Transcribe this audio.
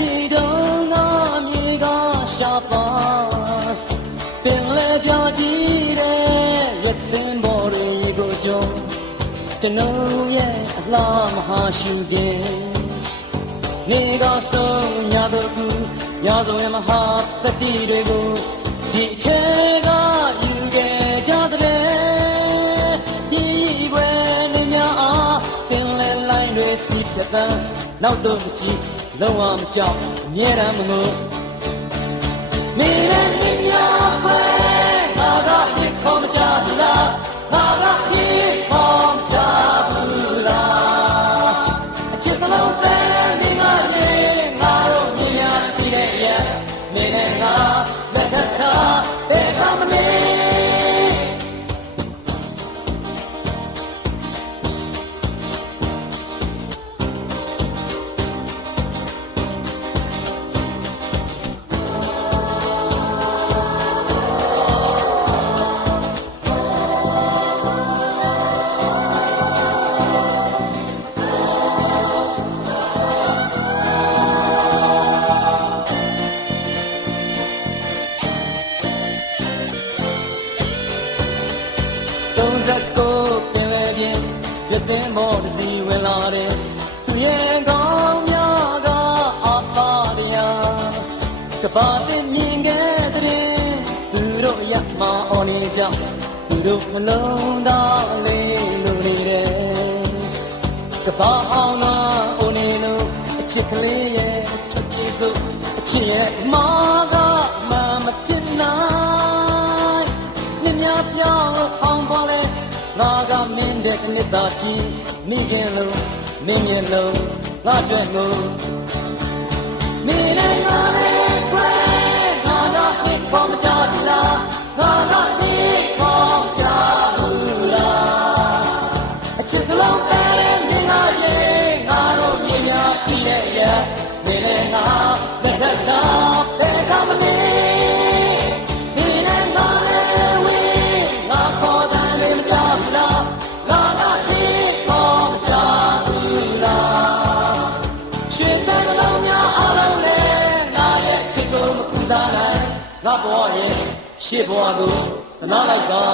ဒီတော့ငါမြေကရှာပါပင်လေပြောကြည့်တဲ့ရတဲ့ဘော်တွေကိုကြုံကျွန်တော်ရဲ့အလားမဟာရှုပြင်းနေကဆုံးရတော့ကူရဆိုရမဟာတတိတွေကိုဒီထဲကယူခဲ့ကြတဲ့ဒီဘွယ်နေများအားပင်လေလိုင်းတွေစီးပြတ်တန်းနောက်တော့မကြည့်လုံးဝမကြောက်အမြဲတမ်းမငိုမိရဲ့နေများပဲငါကဒီခေါ်မကြဘူးလားငါကဒီခေါ်မကြဘူးလားအချစ်စလုံးတဲ့မိငါလေးငါတို့မြင်ရပြီးတဲ့ရဲ့နေနဲ့ငါလက်ထပ်ထားတဲ့ကမနေကိုပင်လေပြင်းပြတဲ့မော်စီဝင်လာတယ်သူရဲ့ကောင်းများကအပါတရားကဘာတင်မြင်ခဲ့တဲ့သူတို့ရမအောင်နေကြသူတို့နှလုံးသားလေးလိုနေတယ်ကဘာအောင်လာအိုနေလို့အချစ်ကလေးရဲ့ထွက်ပြေးစို့အချစ်ရဲ့မာကမဖြစ်နိုင်မြင်များပြောင်းအောင်ပါလေငါကမင်းတဲ့ကနစ်သာချီမိခင်လုံးမင်းမြင်လုံးငါတွေ့လို့မင်းနဲ့ငါနဲ့ခွဲငါကဒီခေါ်မကြဘူးလားငါကဒီခေါ်မကြဘူးလားအချစ်စလုံးတဲ့မင်းကရဲ့ငါတို့မြင်ရပြီးတဲ့ရဲ့မင်းနဲ့ငါလက်ထပ်တာတဲ့ကမနေငါဘဝရဲ့ရှေ့ဘဝကိုသနာလိုက်ပါ